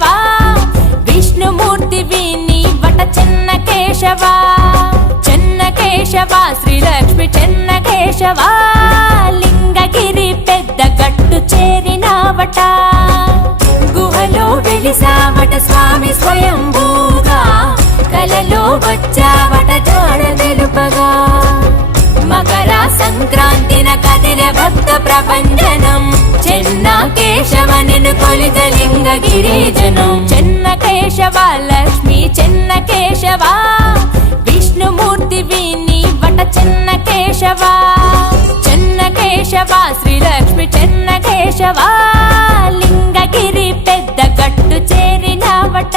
కేశవా విష్ణుమూర్తివి నీవట చెన్న కేశవా చెన్న కేశవా శ్రీలక్ష్మి చెన్న కేశవా లింగగిరి పెద్ద గట్టు చేరినావట గుహలో వెలిసావట స్వామి స్వయంభూగా కలలో వచ్చావట జాడ తెలుపగా మకర సంక్రాంతిన కదిలే భక్త ప్రపంచనం చెన్న కేశవ నిన్ను కొలిత లింగగిరిజనం చెన్న కేశవ లక్ష్మి చెన్న కేశవ విష్ణుమూర్తివి నీవట చెన్న కేశవ చెన్న కేశవ శ్రీలక్ష్మి చెన్న కేశవ లింగగిరి పెద్ద గట్టు చేరినావట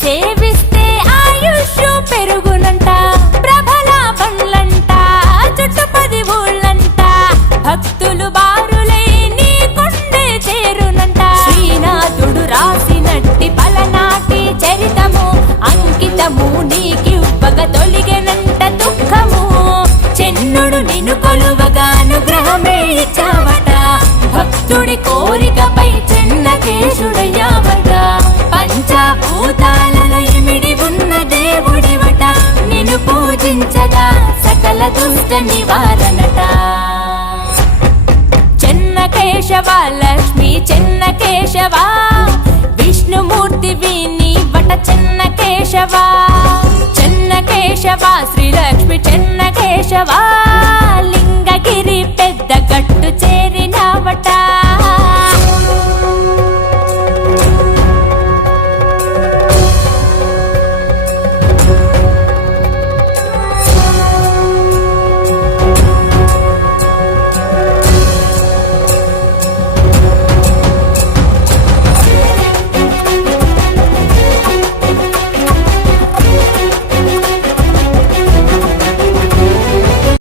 సేవిస్తే ఆయుష్ పెరుగునంట ప్రభల బండ్లంట చుట్టుపది ఊళ్ళంట భక్తులు బారులై నీ కొండే చేరునంట శ్రీనాథుడు రాసినట్టి పలనాటి చరితము అంకితము నీకివ్వగ తొలిగెనంట దుఃఖము చెన్నుడు నిన్ను కొలువగా అనుగ్రహమే ఇచ్చావట భక్తుడి కోరికపై చెన్న కేశుడయ్యావట పంచభూతాలలో ఇమిడి ఉన్న దేవుడివట నిన్ను పూజించగా సకల దుష్ట నివారణట చెన్న కేశవ లక్ష్మి చెన్న కేశవ విష్ణుమూర్తివి నీవట చెన్న కేశవ చెన్న కేశవ శ్రీలక్ష్మి చెన్న కేశవ